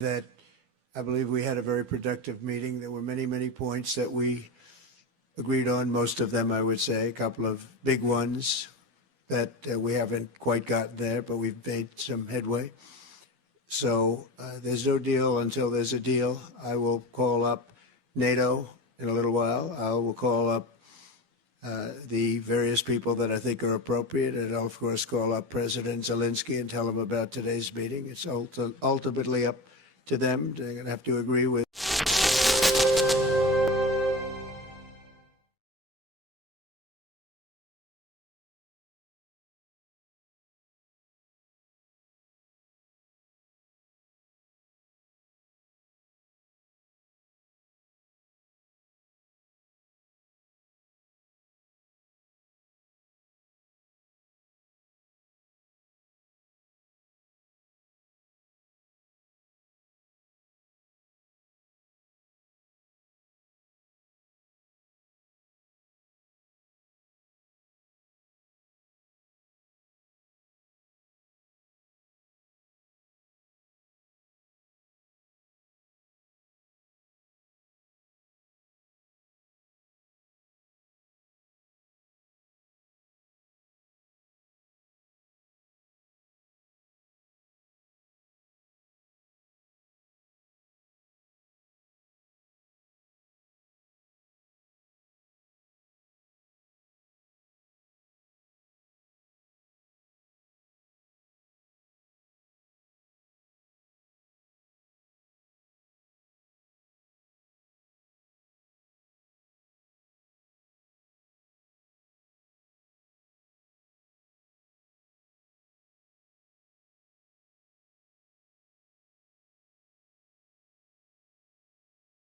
that I believe we had a very productive meeting. There were many, many points that we agreed on, most of them, I would say, a couple of big ones that we haven't quite gotten there, but we've made some headway. So there's no deal until there's a deal. I will call up NATO in a little while. I will call up the various people that I think are appropriate, and I'll, of course, call up President Zelensky and tell him about today's meeting. It's ultimately up to them. They're going to have to agree with